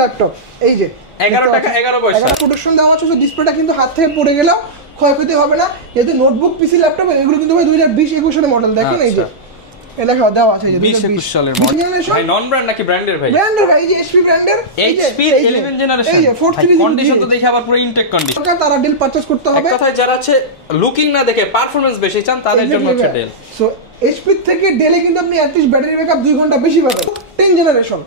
Laptop এই যে 11 টাকা 11 পয়সা প্রোটেকশন দেওয়া আছে, ডিসপ্লেটা কিন্তু হাত থেকে পড়ে গেলেও ক্ষয়ক্ষতি হবে না, যেহেতু নোটবুক পিসি ল্যাপটপ এগুলো কিন্তু ভাই 2020-21 সালের মডেল দেখেন এই যে এটা দেওয়া আছে 20-21 সালের মডেল ভাই নন ব্র্যান্ড নাকি ব্র্যান্ডের ভাই ব্র্যান্ডের ভাই এই যে এইচপি ব্র্যান্ডের এইচপি 11 জেনারেশন এই যে 4 সিরিজ কন্ডিশন তো দেখে আবার পুরো ইনটেক কন্ডিশন তারা ডেল পারচেজ করতে হবে এক কথায় যারা আছে লুকিং না দেখে পারফরম্যান্স বেশি চান তাদের জন্য হচ্ছে ডেল সো এইচপি থেকে ডেলে কিন্তু আপনি অ্যাটলিস্ট ব্যাটারি ব্যাকআপ 2 ঘন্টা বেশি পাবেন 10 জেনারেশন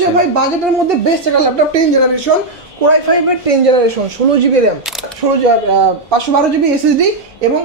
যে ভাই বাজেটের মধ্যে বেস্ট একটা ল্যাপটপ 10 জেনারেশন Core i5 এর 10 generation 16GB RAM 512GB SSD এবং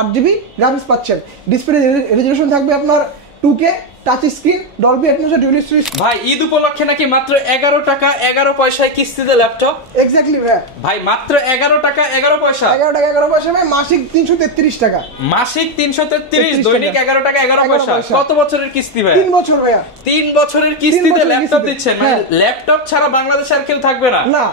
8GB গ্রাফিক্স পাচ্ছেন ডিসপ্লে রেজোলিউশন থাকবে আপনার 2K touch screen Dolby Atmos dual storage ভাই ঈদ উপলক্ষে নাকি মাত্র 11 টাকা 11 পয়সায় কিস্তিতে ল্যাপটপ এক্স্যাক্টলি ভাই মাত্র 11 টাকা 11 পয়সা 11 টাকা 11 পয়সা ভাই মাসিক 333 টাকা মাসিক 333 দৈনিক 11 টাকা 11 পয়সা কত বছরের কিস্তি ভাই 3 বছর ভাইয়া 3 বছরের কিস্তিতে ল্যাপটপ দিচ্ছেন মানে ল্যাপটপ ছাড়া বাংলাদেশে আর কেউ থাকবে না না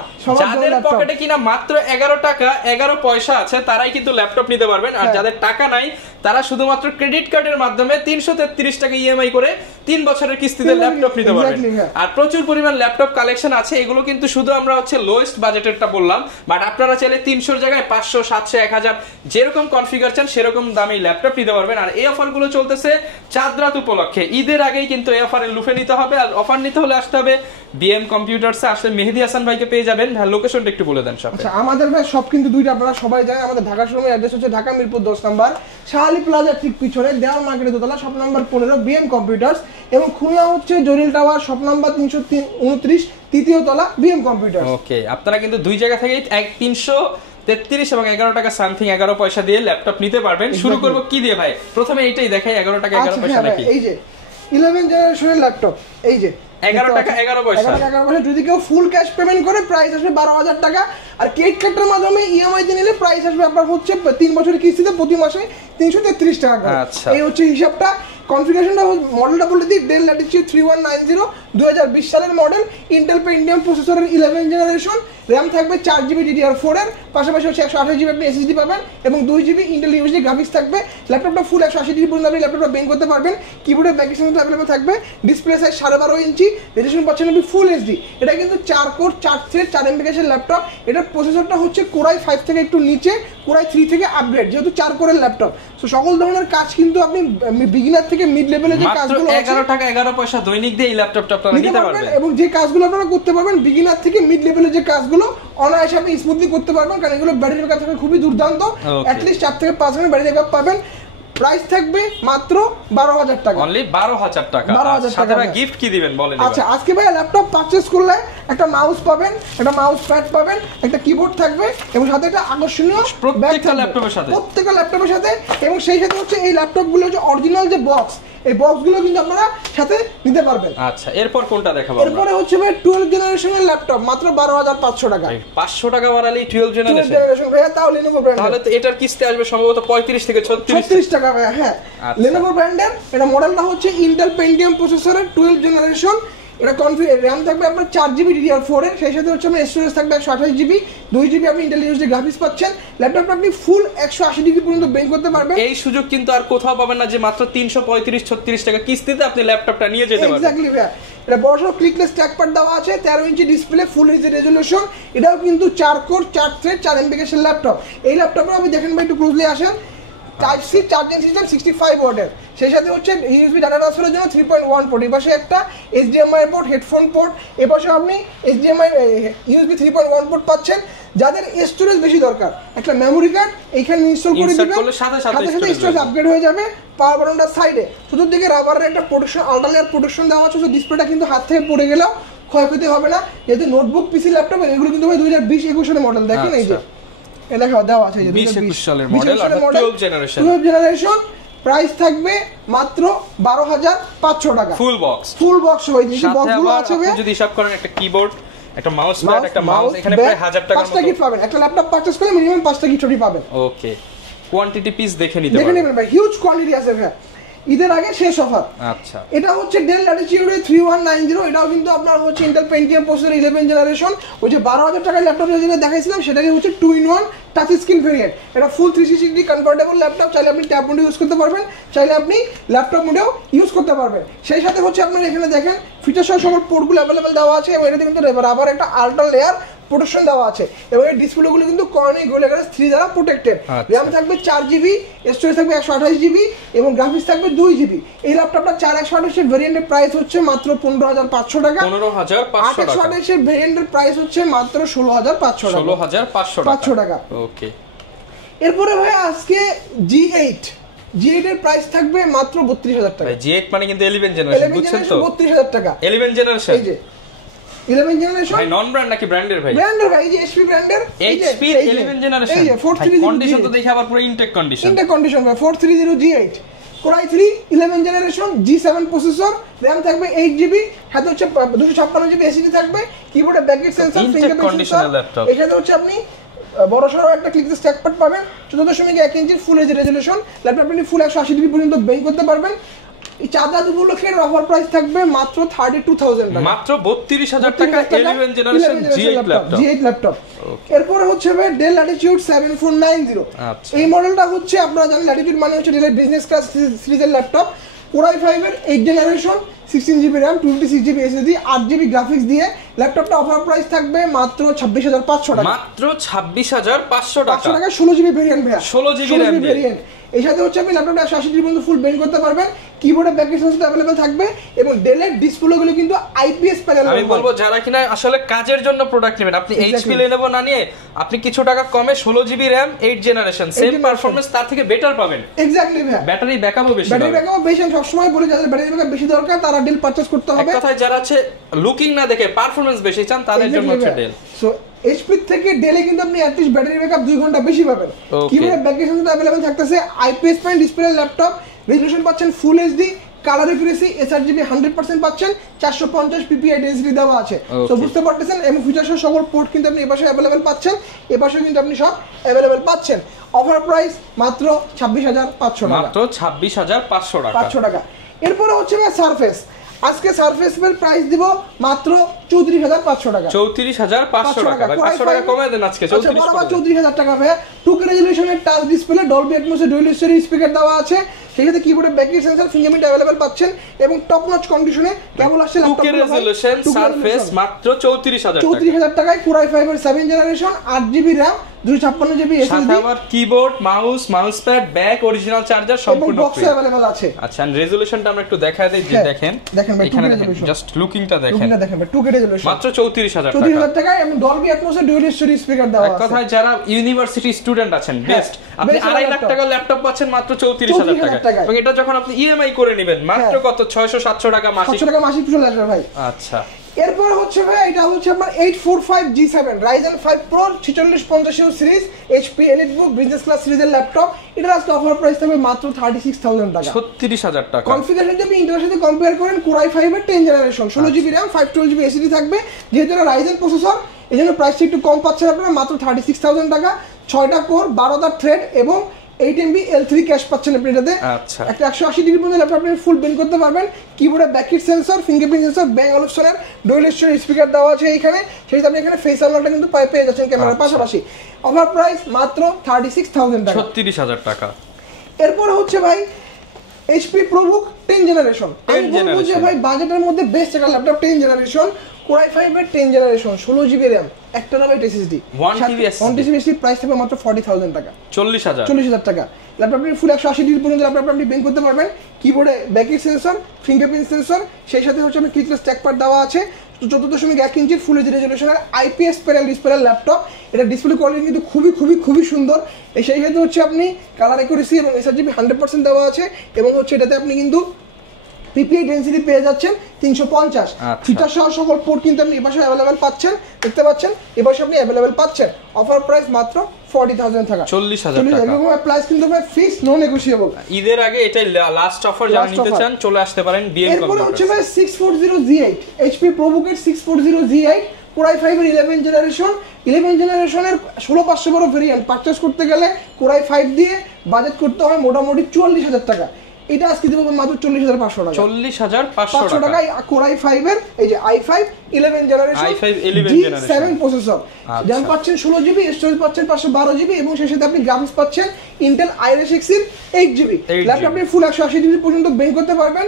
যাদের পকেটে কিনা মাত্র 11 টাকা 11 পয়সা আছে তারাই কিন্তু ল্যাপটপ নিতে পারবেন আর যাদের টাকা নাই তারা শুধুমাত্র ক্রেডিট কার্ডের মাধ্যমে 333 টাকা ইএমআই করে 3 বছরের কিস্তিতে ল্যাপটপ নিতে পারবেন আর প্রচুর পরিমাণ ল্যাপটপ কালেকশন আছে এগুলো কিন্তু শুধু আমরা হচ্ছে লোয়েস্ট বাজেটেরটা বললাম বাট আপনারা চাইলে 300 এর জায়গায় 500 700 1000 যেরকম কনফিগার চান সেরকম দামি ল্যাপটপ নিতে পারবেন আর এই অফারগুলো চলতেছে চাঁদ রাত উপলক্ষে ঈদের আগেই কিন্তু এই অফারে লুফে নিতে হবে আর অফার নিতে হলে আসতে হবে বিএম কম্পিউটারসে আসলে মেহেদী হাসান ভাইকে পেয়ে যাবেন ভাই লোকেশনটা একটু বলে দেন সব আচ্ছা আমাদের ভাই সব কিন্তু দুইটা আপনারা সবাই জানেন আমাদের ঢাকা শোরুমের অ্যাড্রেস হচ্ছে ঢাকা মিরপুর 10 নাম্বার শাহালি প্লাজা ঠিক পিছনে দেওয়াল মার্কেটের দোতলা শপ নাম্বার 15 বিএম কম্পিউটারস এবং খুলনা হচ্ছে জরিল টাওয়ার শপ নাম্বার 329 তৃতীয় তলা বিএম কম্পিউটারস ওকে আপনারা কিন্তু দুই জায়গা থেকে 333 এবং 11 টাকা সামথিং 11 পয়সা দিয়ে ল্যাপটপ নিতে পারবেন শুরু করব কি দিয়ে ভাই প্রথমে এইটাই দেখাই 11 টাকা 11 পয়সা নাকি এই যে 11 জেনারেশনের ল্যাপটপ এই যে 11 টাকা 11 পয়সা 11 পয়সা যদি কেউ ফুল ক্যাশ পেমেন্ট করে প্রাইস আসবে 12000 টাকা আর ক্রেডিট কার্ডের মাধ্যমে ইএমআই তে নিলে প্রাইস আসবে আপনার হচ্ছে 3 বছরের কিস্তিতে প্রতি মাসে 333 টাকা করে এই হচ্ছে হিসাবটা কনফিগারেশনটা মডেলটা বলে দিই ডেল ল্যাটিটিউড 3190 2020 সালের মডেল ইন্টেল পেন্টিয়াম প্রসেসরের 11 জেনারেশন RAM থাকবে 4GB DDR4 এর পাশাপাশি হচ্ছে 128GB আপনি SSD পাবেন এবং 2GB ইন্টেল ইউএসডি গ্রাফিক্স থাকবে ল্যাপটপটা ফুল 180 ডিগ্রি পর্যন্ত আপনি ল্যাপটপটা বেন্ড করতে পারবেন কিবোর্ডের ব্যাক সাইড अवेलेबल থাকবে ডিসপ্লে সাইজ 12.5 ইঞ্চি রেজোলিউশন পাচ্ছেন আপনি ফুল এইচডি এটা কিন্তু 4 কোর 4 থ্রেড 4 MHz এর ল্যাপটপ এটা প্রসেসরটা হচ্ছে Core i5 থেকে একটু নিচে Core i3 থেকে আপগ্রেড যেহেতু 4 কোরের ল্যাপটপ সো সকল ধরনের কাজ কিন্তু আপনি বিগিনার থেকে মিড লেভেলে যে কাজগুলো মাত্র 11 টাকা 11 পয়সা দৈনিক দিয়ে এই ল্যাপটপটা আপনারা নিতে পারবেন এবং যে কাজগুলো আপনারা করতে পারবেন বিগিনার থেকে মিড লেভেলে যে কাজগুলো অনায়াসে আপনি স্মুথলি করতে পারবেন কারণ এগুলো ব্যাটারি ব্যাকআপ থাকে খুবই দুর্দান্ত অ্যাট লিস্ট 4 থেকে 5 ঘন্টা ব্যাটারি ব্যাকআপ পাবেন প্রাইস থাকবে মাত্র 12000 টাকা অনলি 12000 টাকা সাথে ভাই গিফট কি দিবেন বলেন আচ্ছা আজকে ভাই ল্যাপটপ পারচেজ করলে একটা মাউস পাবেন একটা মাউস প্যাড পাবেন একটা কিবোর্ড থাকবে এবং সাথে একটা আকর্ষণীয় প্রত্যেকটা ল্যাপটপের সাথে এবং সেই সাথে হচ্ছে এই ল্যাপটপগুলো যে অরিজিনাল যে বক্স এই বক্সগুলো কিন্তু আপনারা সাথে নিতে পারবেন আচ্ছা এরপর কোনটা দেখাবো এরপরে হচ্ছে ভাই 12 জেনারেশনের ল্যাপটপ মাত্র 12500 টাকা 500 টাকা বাড়ালেই 12 জেনারেশন ভাই তাও Lenovo ব্র্যান্ড তাহলে তো এটার কিস্তি আসবে সম্ভবত 35 থেকে 36 টাকা ভাই হ্যাঁ Lenovo ব্র্যান্ডের এটা মডেলটা হচ্ছে Intel Pentium প্রসেসরের 12 জেনারেশন এটা RAM থাকবে আপনার 4GB DDR4 এর সেই সাথে হচ্ছে আপনার স্টোরেজ থাকবে 128GB 2GB আপনি ইন্টেল ইউএসডি গ্রাফিক্স পাচ্ছেন ল্যাপটপটা আপনি ফুল 180 ডিগ্রি পর্যন্ত বেন্ড করতে পারবেন এই সুযোগ কিন্তু আর কোথাও পাবেন না যে মাত্র 335 36 টাকা কিস্তিতে আপনি ল্যাপটপটা নিয়ে যেতে পারবেন এক্স্যাক্টলি ভাই এটা বড়সড় ক্লিকলেস ট্র্যাকপ্যাড দেওয়া আছে 13 inch display full HD resolution এটাও কিন্তু 4 কোর 4 থ্রেড 4 MHz এর ল্যাপটপ এই ল্যাপটপে আপনি দেখেন ভাই একটু ক্লোজলি আসেন টাইপ সি চার্জিং সিস্টেম 65 ওয়াটের সেই সাথে হচ্ছে ইউএসবি ডাটা ট্রান্সফারের জন্য 3.1 পোর্ট এপাশে একটা HDMI পোর্ট হেডফোন পোর্ট এপাশে আপনি HDMI ইউএসবি 3.1 পোর্ট পাচ্ছেন যাদের স্টোরেজ বেশি দরকার একটা মেমোরি কার্ড এইখানে ইনস্টল করে দিবেন সাথে সাথে স্টোরেজ আপগ্রেড হয়ে যাবে পাওয়ার বাটনটার সাইডে চতুর্দিকে রাবারের একটা প্রোটেকশন আল্ট্রা লেয়ার প্রোটেকশন দেওয়া আছে ডিসপ্লেটা কিন্তু হাত থেকে পড়ে গেলেও ক্ষয়ক্ষতি হবে না যেহেতু নোটবুক পিসি ল্যাপটপ এগুলো কিন্তু 2020-21 সালের মডেল দেখেন এই যে এটা দেওয়া আছে 20-21 সালের মডেল 12 জেনারেশন প্রাইস থাকবে মাত্র 12500 টাকা ফুল বক্স হয়ে যে বক্সগুলো আছে আপনি যদি হিসাব করেন একটা কিবোর্ড একটা মাউস প্যাড একটা মাউস এখানে প্রায় 1000 টাকার মতো 5টা গিফট পাবেন একটা ল্যাপটপ পারচেজ করলে মিনিমাম 5টা গিফট পাবেন ওকে কোয়ান্টিটি পিস দেখে নেবেন ভাই হিউজ কোয়ান্টিটি আছে ভাই ঈদের আগে শেষ অফার। আচ্ছা, এটা হচ্ছে ডেল ল্যাটিটিউড 3190, এটাও কিন্তু আপনার হচ্ছে ইন্টেল পেন্টিয়াম প্রসেসর 11 জেনারেশন। ওই যে 12,000 টাকার ল্যাপটপ যেটা দেখাইছিলাম সেটাকে হচ্ছে 2-in-1 টাচ স্ক্রিন ভেরিয়েন্ট। এটা ফুল 360 কনভার্টেবল ল্যাপটপ, চাইলে আপনি ট্যাব মোডে ইউজ করতে পারবেন, চাইলে আপনি ল্যাপটপ মোডেও ইউজ করতে পারবেন। সেই সাথে হচ্ছে আপনার এখানে দেখেন ফিচার সহ সকল পোর্টগুলো অ্যাভেলেবেল দেওয়া আছে এবং এটাতে কিন্তু রাবার একটা আল্ট্রা লেয়ার প্রোটেকশন দেওয়া আছে এবং এই ডিসপ্লেগুলো কিন্তু কর্নিং গোল্ড 3 দ্বারা প্রোটেক্টেড। র্যাম থাকবে 4GB, স্টোরেজ থাকবে 128GB এবং গ্রাফিক্স থাকবে 2GB। এই ল্যাপটপটা 4128 এর ভেরিয়েন্টের প্রাইস হচ্ছে মাত্র 15,500 টাকা। 15,500 এর ভেরিয়েন্টের প্রাইস হচ্ছে মাত্র 16,500 টাকা। ওকে, এরপরে ভাই আজকে G8 এর প্রাইস থাকবে মাত্র 32,000 টাকা। G8 মানে কিন্তু 11 জেনারেশন, বুঝছেন তো? 32,000 টাকা 11 জেনারেশন। এই যে 11 জেনারেশন ভাই নন ব্র্যান্ড নাকি ব্র্যান্ডের? ভাই ব্র্যান্ডের ভাই, এই যে HP ব্র্যান্ডের, HP 11 জেনারেশন। এই যে 430 কন্ডিশন তো দেখে আবার পুরো ইনটেক কন্ডিশন ভাই। 430 G8 Core i3 11 generation G7 processor, RAM থাকবে 8GB, হাতে হচ্ছে 256GB SSD থাকবে, কিবোর্ডে ব্যাকলাইট সেন্সর, ফিঙ্গারপ্রিন্ট সেন্সর। এখানে হচ্ছে আপনি বড় সরো একটা ক্লিক স্ট্যাক প্যাড পাবেন, 14.1 ইঞ্চির ফুল এইচডি রেজোলিউশন ল্যাপটপ, আপনি ফুল 180 পর্যন্ত বেঞ্চ করতে পারবেন। এই চাঁদা উপলক্ষের অফার প্রাইস থাকবে মাত্র 32,000 টাকা, মাত্র 32,000 টাকা 11 জেনারেশন G8 ল্যাপটপ। এরপর হচ্ছে ভাই ডেল ল্যাটিটিউড 7490। এই মডেলটা হচ্ছে আপনারা জানেন ল্যাটিটিউড মানে হচ্ছে ডেলের বিজনেস ক্লাস সিরিজের ল্যাপটপ। Core i5 এর 8 generation, 16GB RAM, 256GB SSD, 8GB graphics দিয়ে ল্যাপটপটা অফার প্রাইস থাকবে মাত্র 26,500 টাকা। মাত্র 26,500 টাকা। 16GB ভেরিয়েন্ট ভাই, 16GB RAM ভেরিয়েন্ট। এই সাথে হচ্ছে আপনি ল্যাপটপটা 180 পর্যন্ত ফুল বেঞ্চ করতে পারবেন, কিবোর্ডে ব্যাকলাইট সেন্সর अवेलेबल থাকবে এবং ডেলের ডিসপ্লেগুলো কিন্তু IPS প্যানেল। আমি বলবো যারা কিনা আসলে কাজের জন্য প্রোডাক্ট নেবেন, আপনি HP Lenovo না নিয়ে আপনি কিছু টাকা কমে 16GB RAM 8 generation same performance তার থেকে বেটার পাবেন। এক্স্যাক্টলি ভাই, ব্যাটারি ব্যাকআপও বেশি। ব্যাটারি ব্যাকআপ বেশি। আমি সবসময় বলি যাদের ব্যাটারি ব্যাকআপ বেশি দরকার তারা ডেল পারচেজ করতে হবে। এক কথায় যারা আছে লুকিং না দেখে পারফরম্যান্স বেশি চান তাদের জন্য হচ্ছে ডেল। সো HP থেকে ডেলে কিন্তু আপনি অ্যাট লিস্ট ব্যাটারি ব্যাকআপ 2 ঘন্টা বেশি পাবেন। কিবোর্ডে ব্যাকলাইট সেন্সর अवेलेबल থাকতেছে, IPS panel display laptop, resolution পাচ্ছেন ফুল HD, কালার একুরেসি sRGB 100% পাচ্ছেন, 450 ppi ডেনসিটি দেওয়া আছে। সো বুঝতে পারতেছেন এবং ফিচার সহ সকল পোর্ট কিন্তু আপনি এপাশে अवेलेबल পাচ্ছেন, এপাশে কিন্তু আপনি সব अवेलेबल পাচ্ছেন। অফার প্রাইস মাত্র 26,500 টাকা, মাত্র 26,500 টাকা। এরপর হচ্ছে সারফেস। আজকে সারফেস এর প্রাইস দিব মাত্র 34,500 টাকা। 34,500 টাকা। 500 টাকা কমায় দেন আজকে 34,000 টাকা ভাই। 2K রেজোলিউশনের touch display, Dolby Atmos dual stereo speaker দেওয়া আছে, সেই সাথে কিবোর্ডে ব্যাকলাইট সেন্সর, ফিঙ্গারপ্রিন্ট अवेलेबल পাচ্ছেন এবং টপ নচ কন্ডিশনে কেবল আসছে ল্যাপটপ। 2K রেজোলিউশন সারফেস মাত্র 34,000 টাকা। 34,000 টাকায় Core i5 এর 7 generation, 8GB RAM, 256GB SSD, সাথে আবার keyboard, mouse pad, back, original charger সম্পূর্ণ বক্সে अवेलेबल আছে। আচ্ছা, রেজোলিউশনটা আমরা একটু দেখায় দেই। যে দেখেন এখানে জাস্ট লুকিংটা দেখেন, ভাই 2K রেজোলিউশন মাত্র 34,000 টাকা। 34,000 টাকায় এবং Dolby Atmos dual stereo speaker দেওয়া আছে। এক কথায় যারা ইউনিভার্সিটি স্টুডেন্ট আছেন বেস্ট, আপনি 2.5 লাখ টাকা ল্যাপটপ পাচ্ছেন মাত্র 34,000 টাকা। এবং এটা যখন আপনি ইএমআই করে নেবেন মাত্র কত 600-700 টাকা মাসিক, 700 টাকা মাসিক চলে আসবে ভাই। আচ্ছা, এরপর হচ্ছে ভাই এটা হচ্ছে আপনার 845 G7 Ryzen 5 Pro 4650 series HP EliteBook business class সিরিজের ল্যাপটপ। এটার আজকে অফার প্রাইস থাকবে মাত্র 36,000 টাকা, 36,000 টাকা। কনফিগারেশন যদি ইন্টেলের সাথে কম্পেয়ার করেন, Core i5 এর 10 generation, 16GB RAM, 512GB SSD থাকবে। যেহেতু এটা Ryzen প্রসেসর এজন্য প্রাইসটা একটু কম পাচ্ছেন আপনারা, মাত্র 36,000 টাকা। 6টা কোর, 12টা থ্রেড এবং 8MB L3 ক্যাশ পাচ্ছেন আপনি এটাতে। আচ্ছা, একটা 180 ডিগ্রি পর্যন্ত ল্যাপটপ আপনি ফুল বেন্ড করতে পারবেন। কিবোর্ডে ব্যাকলাইট সেন্সর, ফিঙ্গারপ্রিন্ট সেন্সর, ব্যাং অলপশনের ডুয়াল স্টোরি স্পিকার দেওয়া আছে এইখানে, সেই সাথে আপনি এখানে ফেস আনলকটা কিন্তু পেয়ে যাচ্ছেন ক্যামেরার পাশাপাশি। অফার প্রাইস মাত্র 36,000 টাকা, 36,000 টাকা। এরপর হচ্ছে ভাই HP ProBook 10 জেনারেশন। আমি বলবো যে ভাই বাজেটের মধ্যে বেস্ট একটা ল্যাপটপ 10 জেনারেশন, Core i5 এর 10 generation, 16GB RAM, 1TB SSD, 1TB SSD, price থাকবে মাত্র 40,000 টাকা, 40,000 টাকা। ল্যাপটপ আপনি ফুল 180 ডিগ্রি পর্যন্ত ল্যাপটপ আপনি বেন্ড করতে পারবেন। কিবোর্ডে ব্যাকলাইট সেন্সর, ফিঙ্গারপ্রিন্ট সেন্সর, সেই সাথে হচ্ছে আপনি ক্লিকলেস স্ট্যাক প্যাড দেওয়া আছে। 14.1 ইঞ্চির ফুল এইচডি রেজোলিউশনের IPS প্যানেল ডিসপ্লে ল্যাপটপ। এটা ডিসপ্লে কোয়ালিটি কিন্তু খুবই সুন্দর। এই সেই সাথে হচ্ছে আপনি কালার একুরেসি এবং sRGB 100% দেওয়া আছে এবং হচ্ছে এটাতে আপনি কিন্তু PPI ডেনসিটি পেয়ে যাচ্ছেন 350। ফিচার সহ সকল পোর্ট কিন্তু আপনি এপাশে अवेलेबल পাচ্ছেন, দেখতে পাচ্ছেন এপাশে আপনি अवेलेबल পাচ্ছেন। অফার প্রাইস মাত্র 40,000 টাকা, 40,000 টাকা। এবং প্রাইস কিন্তু ভাই ফিক্স নো নেগোশিয়েবল। ঈদের আগে এটাই লাস্ট অফার, যারা নিতে চান চলে আসতে পারেন বিএম কম্পিউটার। এরপর হচ্ছে ভাই 640 G8 HP ProBook এর 640 G8 Core i5 এর 11 জেনারেশন, 11 জেনারেশনের 16500 বড় ভেরিয়েন্ট পারচেজ করতে গেলে Core i5 দিয়ে বাজেট করতে হয় মোটামুটি 44,000 টাকা। এটা আজকে দেব মাত্র 40500 টাকা। 40500 টাকা Core i5 এর এই যে i5 11 জেনারেশন G7 প্রসেসর, যেমন পাচ্ছেন 16GB স্টোরেজ, পাচ্ছেন 512GB এবং সেই সাথে আপনি গ্রাফিক্স পাচ্ছেন Intel Iris Xe এর 8GB। ল্যাপটপ আপনি ফুল 180GB পর্যন্ত বেঞ্চ করতে পারবেন।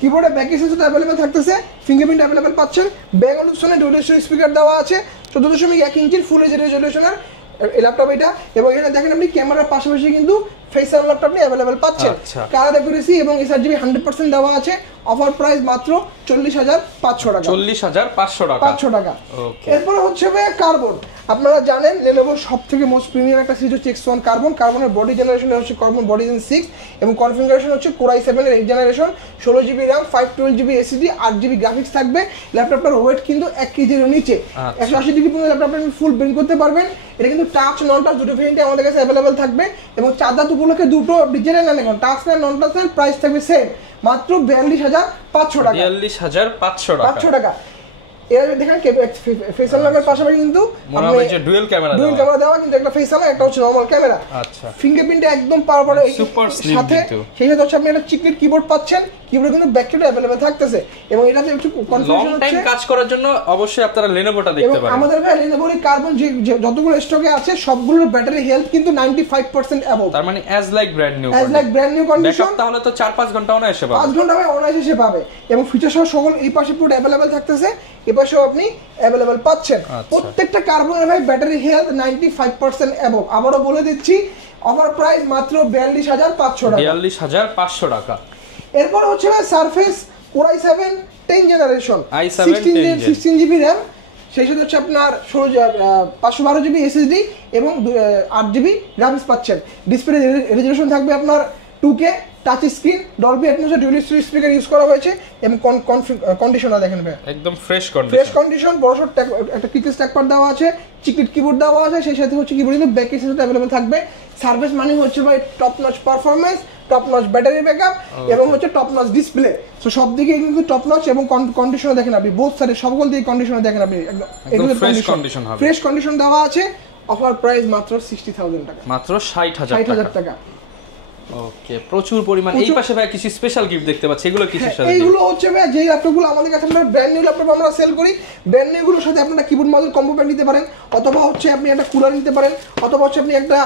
কিবোর্ডে ব্যাক সেন্সর अवेलेबल থাকতেছে, ফিঙ্গারপ্রিন্ট अवेलेबल পাচ্ছেন, ব্যাক অপশনে ডুয়াল স্পিকার দেওয়া আছে, 14.1 ইঞ্চির ফুল এইচডি রেজোলিউশনের এই ল্যাপটপ এটা। এবং এখানে দেখেন আপনি ক্যামেরার পাশাপাশি কিন্তু ফেস আনলক আপনি अवेलेबल পাচ্ছেন। কালার অ্যাকুরেসি এবং sRGB 100% দেওয়া আছে। অফার প্রাইস মাত্র 40500 টাকা। 40500 টাকা। 500 টাকা। এরপর হচ্ছে কার্বন। আপনারা জানেন Lenovo সবথেকে মোস্ট প্রিমিয়াম একটা সিরিজ হচ্ছে X1 কার্বন। কার্বনের বডি জেনারেশন হচ্ছে কার্বন বডি জেন 6 এবং কনফিগারেশন হচ্ছে Core i7 এর 8 generation, 16GB RAM, 512GB SSD, 8GB graphics থাকবে। ল্যাপটপটার ওয়েট কিন্তু 1 কেজির নিচে। 180 ডিগ্রি পর্যন্ত ল্যাপটপটা আপনি ফুল বেন্ড করতে পারবেন। এটা কিন্তু টাচ নন টাচ দুটো ভেরিয়েন্টে আমাদের কাছে अवेलेबल থাকবে এবং চাঁদাত উপলক্ষে দুটো ডিজিটাল না দেখুন টাচ না নন টাচ প্রাইস থাকবে সেম মাত্র 42500 টাকা। 42500 টাকা। 500 টাকা। এর দেখেন ফেস আনলকের পাশাপাশি কিন্তু মনে হয় যে ডুয়াল ক্যামেরা দেওয়া, কিন্তু একটা ফেস আনলক একটা হচ্ছে নরমাল ক্যামেরা। আচ্ছা, ফিঙ্গারপ্রিন্ট একদম পাওয়ার সুপার স্লিম সাথে সেই সাথে হচ্ছে আপনি একটা চিকলিট কিবোর্ড পাচ্ছেন। কিবোর্ডে কিন্তু ব্যাকলাইট अवेलेबल থাকতেছে এবং এটাতে একটু কনফিগারেশন লং টাইম কাজ করার জন্য অবশ্যই আপনারা Lenovoটা দেখতে পারেন। আমাদের ভাই Lenovo কার্বন যে যতগুলো স্টকে আছে সবগুলোর ব্যাটারি হেলথ কিন্তু 95% অ্যাবভ। তার মানে as like brand new condition. তাহলে তো 4-5 ঘন্টা অনায়াসে পাবে। 5 ঘন্টা ভাই অনায়াসে পাবে এবং ফিচার সহ সকল এই পাশে পুরো अवेलेबल থাকতেছে, এই পাশেও আপনি अवेलेबल পাচ্ছেন। প্রত্যেকটা কার্বনের ভাই ব্যাটারি হেলথ 95% অ্যাবভ। আবারো বলে দিচ্ছি অফার প্রাইস মাত্র 42500 টাকা। 42500 টাকা। এরপর হচ্ছে surface Core i7 10 generation, 16GB RAM, সেই সাথে হচ্ছে আপনার 512GB SSD এবং 8GB গ্রাফিক্স পাচ্ছেন। ডিসপ্লে রেজোলিউশন থাকবে আপনার 2K, touch screen, Dolby Atmos dual speaker use করা হয়েছে এবং কন্ডিশনার দেখেন ভাই একদম ফ্রেশ কন্ডিশন। বড় একটা কিক স্ট্যাক পার্ট দেওয়া আছে, চিকলিট কিবোর্ড দেওয়া আছে, সেই সাথে হচ্ছে কিবোর্ডে কিন্তু ব্যাক সেন্সর अवेलेबल থাকবে। সার্ভিস মানে হচ্ছে ভাই top notch performance, top notch battery backup এবং হচ্ছে টপ নচ ডিসপ্লে। সো সব দিকে কিন্তু টপ নচ এবং কন্ডিশনার দেখেন আপনি বোথ সাইডে সকল দিকে কন্ডিশনার দেখেন আপনি একদম ফ্রেশ কন্ডিশন দেওয়া আছে। অফার প্রাইস মাত্র 60000 টাকা। মাত্র 60000 টাকা। ওকে, প্রচুর পরিমাণ। এই পাশে ভাই কিছু স্পেশাল গিফট দেখতে পাচ্ছি, এগুলো কিসের সাথে? এইগুলো হচ্ছে ভাই যে ল্যাপটপগুলো আমাদের কাছে আমরা ব্র্যান্ড নিউ ল্যাপটপ আমরা সেল করি, ব্র্যান্ড নিউ গুলোর সাথে আপনারা কিবোর্ড মাউস কম্বো প্যাড নিতে পারেন, অথবা হচ্ছে আপনি একটা কুলার নিতে পারেন, অথবা হচ্ছে আপনি একটা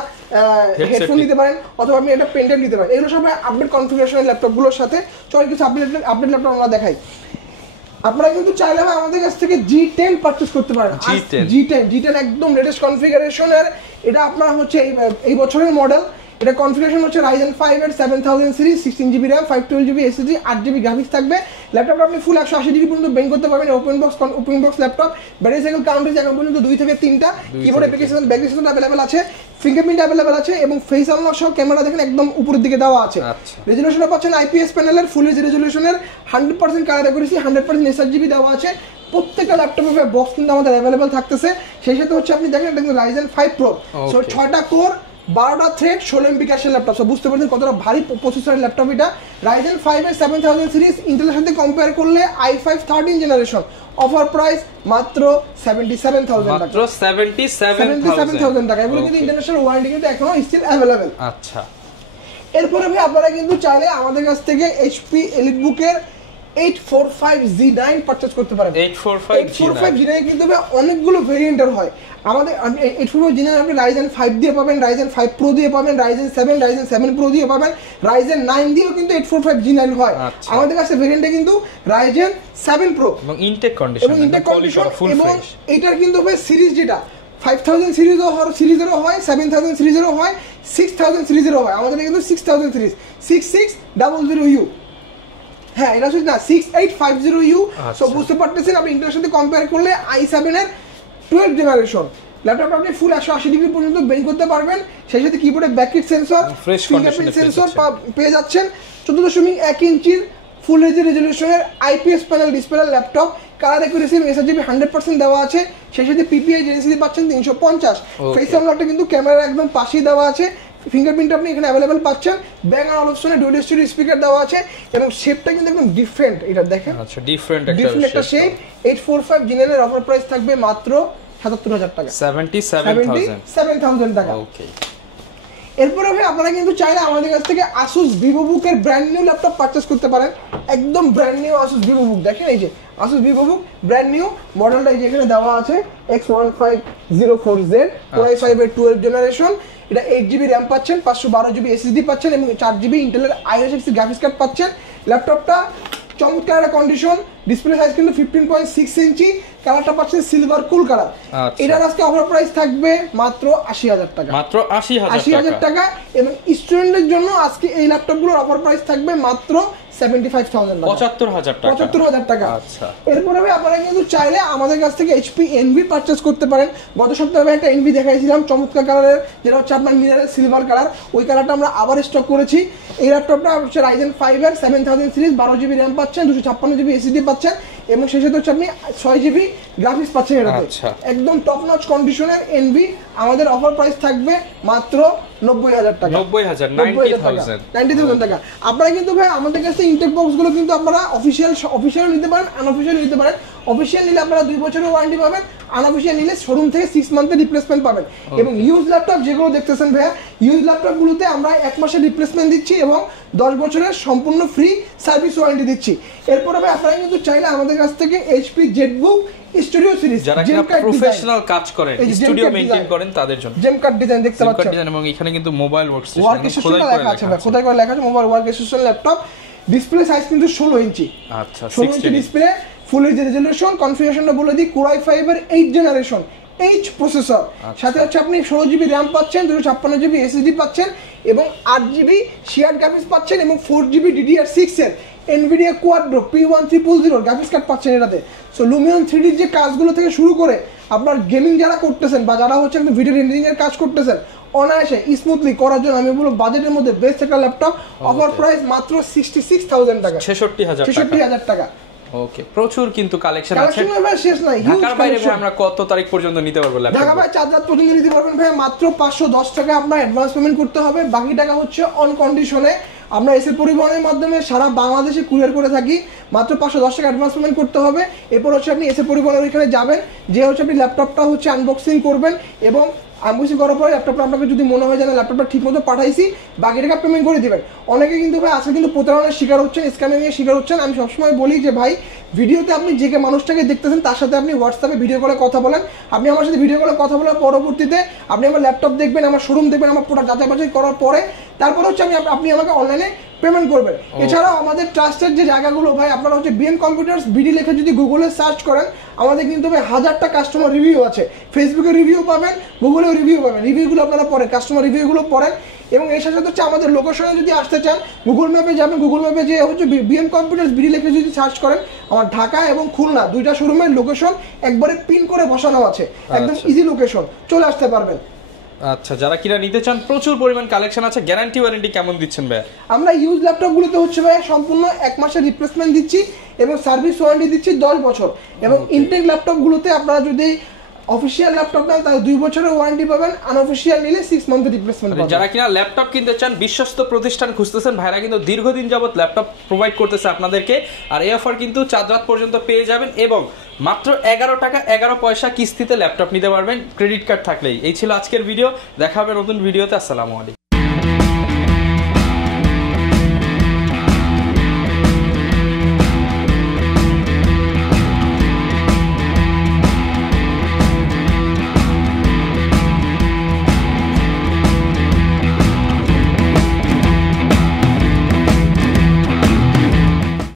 হেডফোন নিতে পারেন, অথবা আপনি একটা পেন ড্রাইভ নিতে পারেন। এগুলো সব আপডেট কনফিগারেশনের ল্যাপটপগুলোর সাথে। চল কিছু আপডেট ল্যাপটপ আমরা দেখাই। আপনারা কিন্তু চাইলে আমাদের কাছ থেকে G10 পারচেজ করতে পারেন। G10 একদম লেটেস্ট কনফিগারেশনের। এটা আপনার হচ্ছে এই বছরের মডেল। এটা কনফিগারেশন হচ্ছে Ryzen 5 এর 7000 series, 16GB RAM, 512GB SSD, 8GB graphics থাকবে। ল্যাপটপটা আপনি ফুল 180GB পর্যন্ত বেঞ্চ করতে পারবেন। Open box laptop. Battery cycle count হচ্ছে এখন পর্যন্ত 2 থেকে 3টা। Keyboard application back sensor available আছে, ফিঙ্গারপ্রিন্ট अवेलेबल আছে এবং ফেস আনলক সহ ক্যামেরা দেখেন একদম উপরের দিকে দেওয়া আছে। রেজোলিউশন পাচ্ছেন IPS প্যানেলের ফুল এইচডি রেজোলিউশনের, 100% কালার অ্যাকুরেসি, 100% sRGB দেওয়া আছে। প্রত্যেকটা ল্যাপটপের বক্স কিন্তু আমাদের अवेलेबल থাকতেছে। সেই সাথে হচ্ছে আপনি দেখেন এটা Ryzen 5 Pro, সো 6টা কোর, 12টা থ্রেড, 16 MB ক্যাশের ল্যাপটপ। সো বুঝতে পারছেন কতটা ভারী প্রসেসরের ল্যাপটপ এটা। Ryzen 5 এর 7000 সিরিজ, ইন্টেলের সাথে কম্পেয়ার করলে i5 13 জেনারেশন। অফার প্রাইস মাত্র 77000 টাকা। মাত্র 77000 টাকা। এগুলো কিন্তু ইন্টারন্যাশনাল ওয়ারেন্টি কিন্তু এখনো স্টিল अवेलेबल। আচ্ছা, এরপরে ভাই আপনারা কিন্তু চাইলে আমাদের কাছ থেকে HP EliteBook-এর 845G9 পারচেজ করতে পারেন। 845G9 কিন্তু অনেকগুলো ভেরিয়েন্টের হয়। আমাদের 845G9 আপনি Ryzen 5 দিয়ে পাবেন, Ryzen 5 Pro দিয়ে পাবেন, Ryzen 7 Pro দিয়ে পাবেন, Ryzen 9 দিয়েও কিন্তু 845G9 হয়। আমাদের কাছে ভেরিয়েন্টে কিন্তু Ryzen 7 Pro এবং ইনটেক কন্ডিশন ফুল ফ্রেশ। এটার কিন্তু ভাই সিরিজ যেটা 5000 সিরিজেরও হয়, 7000 সিরিজেরও হয়, 6000 সিরিজেরও হয়। আমাদের কিন্তু 6000 সিরিজ 6600U। হ্যাঁ, এটা হচ্ছে না 6850U। সো বুঝতে পারতেছেন আপনি ইন্টারের সাথে কম্পেয়ার করলে i7 এর 12 জেনারেশন ল্যাপটপটা আপনি ফুল 180 ডিগ্রি পর্যন্ত বেঞ্চ করতে পারবেন। সেই সাথে কিবোর্ডে ব্যাকলাইট সেন্সর, ফিঙ্গারপ্রিন্ট সেন্সর পেয়ে যাচ্ছেন। 14.1 ইঞ্চির ফুল এইচডি রেজোলিউশনের IPS panel display laptop. Colour accuracy sRGB 100% দেওয়া আছে। সেই সাথে PPI ডেনসিটি পাচ্ছেন 350। ফেস আনলকটা কিন্তু ক্যামেরার একদম পাশেই দেওয়া আছে। ফিঙ্গারপ্রিন্ট আপনি এখানে अवेलेबल পাচ্ছেন। ব্যাক আর অপশনে ডুয়াল স্পিকার দেওয়া আছে এবং শেপটা কিন্তু একদম ডিফারেন্ট। এটা দেখেন, আচ্ছা, ডিফারেন্ট একটা শেপ। 845G9 এর অফার প্রাইস থাকবে মাত্র 77000 টাকা। 77000 টাকা। ওকে। এরপরে ভাই আপনারা কিন্তু চাইলে আমাদের কাছ থেকে Asus VivoBook এর ব্র্যান্ড নিউ ল্যাপটপ পারচেজ করতে পারেন। একদম ব্র্যান্ড নিউ Asus VivoBook, দেখেন এই যে Asus VivoBook ব্র্যান্ড নিউ মডেলটা এই যে এখানে দেওয়া আছে X1504Z Core i5 এর 12th জেনারেশন। এটা 8GB RAM পাচ্ছেন, 512GB SSD পাচ্ছেন এবং 4GB ইন্টেলের Iris Xe গ্রাফিক্স কার্ড পাচ্ছেন। ল্যাপটপটা চমৎকার একটা কন্ডিশন, ডিসপ্লে সাইজ কিন্তু 15.6 ইঞ্চি, কালারটা পাচ্ছেন সিলভার কুল কালার। এটার আজকে অফার প্রাইস থাকবে মাত্র 80,000 টাকা, মাত্র 80,000 টাকা। এবং স্টুডেন্টদের জন্য আজকে এই ল্যাপটপগুলোর অফার প্রাইস থাকবে মাত্র 75,000 টাকা, 75,000 টাকা। আচ্ছা, এরপরে আপনারা কিন্তু চাইলে আমাদের কাছ থেকে HP NV পারচেজ করতে পারেন। গত সপ্তাহে একটা NV দেখাইছিলাম চমৎকার কালারের, যেটা হচ্ছে আপনার মিররের সিলভার কালার, ওই কালারটা আমরা আবার স্টক করেছি। এই ল্যাপটপটা হচ্ছে Ryzen 5 এর 7000 সিরিজ, 12GB RAM পাচ্ছেন, 256GB SSD পাচ্ছেন এবং সেই সাথে হচ্ছে আপনি 6GB গ্রাফিক্স পাচ্ছেন এটাতে। একদম টপ নচ কন্ডিশনের NV। আমাদের অফার প্রাইস থাকবে মাত্র 90,000 টাকা, 90,000 টাকা। আপনারা কিন্তু ভাই আমাদের কাছে ইনটেক বক্স গুলো কিন্তু আপনারা অফিশিয়াল নিতে পারেন, আনঅফিশিয়াল নিতে পারেন। অফিশিয়াল নিলে আপনারা 2 বছরের ওয়ারেন্টি পাবেন, আনঅফিশিয়াল নিলে শোরুম থেকে 6 মান্থের রিপ্লেসমেন্ট পাবেন। এবং ইউজ ল্যাপটপ যেগুলো দেখতেছেন ভাইয়া, ইউজ ল্যাপটপ গুলোতে আমরা 1 মাসের রিপ্লেসমেন্ট দিচ্ছি এবং 10 বছরের সম্পূর্ণ ফ্রি সার্ভিস ওয়ারেন্টি দিচ্ছি। এরপর ভাই আপনারা কিন্তু চাইলে আমাদের কাছ থেকে HP ZBook স্টুডিও সিরিজ, যারা প্রফেশনাল কাজ করেন, স্টুডিও মেইনটেইন করেন, তাদের জন্য জেম কাট ডিজাইন দেখতে পাচ্ছেন। এবং এখানে কিন্তু মোবাইল ওয়ার্কস্টেশন লেখা আছে, খোদাই করে লেখা আছে mobile workstation laptop. Display size কিন্তু 16 ইঞ্চি, আচ্ছা 16 inch display, full HD resolution. কনফিগারেশনটা বলে দিই, Core i5 এর 8th জেনারেশন H প্রসেসর, সাথে হচ্ছে আপনি 16GB RAM পাচ্ছেন, 256GB SSD পাচ্ছেন এবং 8GB শেয়ার্ড গ্রাফিক্স পাচ্ছেন এবং 4GB DDR6 এর NVIDIA Quadro P1300 graphics card পাচ্ছেন এটাতে। সো Lumion 3D যে কাজগুলো থেকে শুরু করে আপনার গেমিং যারা করতেছেন বা যারা হচ্ছে একটা ভিডিও রেন্ডারিং এর কাজ করতেছেন, অনায়াসে স্মুথলি করার জন্য আমি বলবো বাজেটের মধ্যে বেস্ট একটা ল্যাপটপ। অফার প্রাইস মাত্র 66,000 টাকা, 66,000 টাকা। ওকে, প্রচুর কিন্তু কালেকশন আছে, শেষ নাই। ঢাকার বাইরে আমরা কত তারিখ পর্যন্ত নিতে পারবো ল্যাপটপ? ঢাকা বাইরে 4 রাত পর্যন্ত নিতে পারবেন ভাই। মাত্র 510 টাকা আপনার অ্যাডভান্স পেমেন্ট করতে হবে, বাকি টাকা হচ্ছে অন কন্ডিশনে। আমরা এসএ পরিবহনের মাধ্যমে সারা বাংলাদেশে কুরিয়ার করে থাকি। মাত্র 510 টাকা অ্যাডভান্স পেমেন্ট করতে হবে। এরপর হচ্ছে আপনি এসএ পরিবহনের ওইখানে যাবেন, যে হচ্ছে আপনি ল্যাপটপটা হচ্ছে আনবক্সিং করবেন এবং আনবক্সিং করার পরে ল্যাপটপটা আপনাকে যদি মনে হয় যে না ল্যাপটপটা ঠিক মতো পাঠাইছি, বাকি টাকা পেমেন্ট করে দিবেন। অনেকে কিন্তু ভাই আজকে কিন্তু প্রতারণার শিকার হচ্ছেন, স্ক্যামিংয়ের শিকার হচ্ছেন। আমি সবসময় বলি যে ভাই, ভিডিওতে আপনি যে মানুষটাকে দেখতেছেন তার সাথে আপনি হোয়াটসঅ্যাপে ভিডিও কলে কথা বলেন। আপনি আমার সাথে ভিডিও কলে কথা বলার পরবর্তীতে আপনি আমার ল্যাপটপ দেখবেন, আমার শোরুম দেখবেন, আমার প্রোডাক্ট যাচাই বাছাই করার পরে তারপরে হচ্ছে আপনি আমাকে অনলাইনে পেমেন্ট করবেন। এছাড়াও আমাদের ট্রাস্টেড যে জায়গাগুলো ভাই, আপনারা হচ্ছে BM কম্পিউটার্স বিডি লিখে যদি গুগলে সার্চ করেন, আমাদের কিন্তু ভাই 1000টা কাস্টমার রিভিউ আছে। ফেসবুকে রিভিউ পাবেন, গুগলেও রিভিউ পাবেন। রিভিউগুলো আপনারা পড়েন, কাস্টমার রিভিউগুলো পড়েন। এবং এর সাথে হচ্ছে আমাদের লোকেশনে যদি আসতে চান, গুগল ম্যাপে যাবেন, গুগল ম্যাপে যে হচ্ছে BM কম্পিউটার্স বিডি লিখে যদি সার্চ করেন, আমার ঢাকা এবং খুলনা 2টা শোরুমের লোকেশন একবারে পিন করে বসানো আছে, একদম ইজি লোকেশন, চলে আসতে পারবেন। আচ্ছা, যারা কিনা নিতে চান, প্রচুর পরিমাণ কালেকশন আছে। গ্যারান্টি ওয়ারেন্টি কেমন দিচ্ছেন ভাই? আমরা ইউজ ল্যাপটপগুলোতে হচ্ছে ভাই সম্পূর্ণ 1 মাসের রিপ্লেসমেন্ট দিচ্ছি এবং সার্ভিস ওয়ারেন্টি দিচ্ছি 10 বছর। এবং ইনটেক ল্যাপটপগুলোতে আপনারা যদি অফিশিয়াল ল্যাপটপ নেন তাহলে 2 বছরের ওয়ারেন্টি পাবেন, আনঅফিশিয়াল নিলে 6 মান্থের রিপ্লেসমেন্ট পাবেন। যারা কিনা ল্যাপটপ কিনতে চান, বিশ্বস্ত প্রতিষ্ঠান খুঁজতেছেন, ভাইরা কিন্তু দীর্ঘদিন যাবত ল্যাপটপ প্রোভাইড করতেছে আপনাদেরকে। আর এই অফার কিন্তু 4 রাত পর্যন্ত পেয়ে যাবেন এবং মাত্র 11 টাকা 11 পয়সা কিস্তিতে ল্যাপটপ নিতে পারবেন ক্রেডিট কার্ড থাকলেই। এই ছিল আজকের ভিডিও, দেখা হবে নতুন ভিডিওতে। আসসালামু আলাইকুম।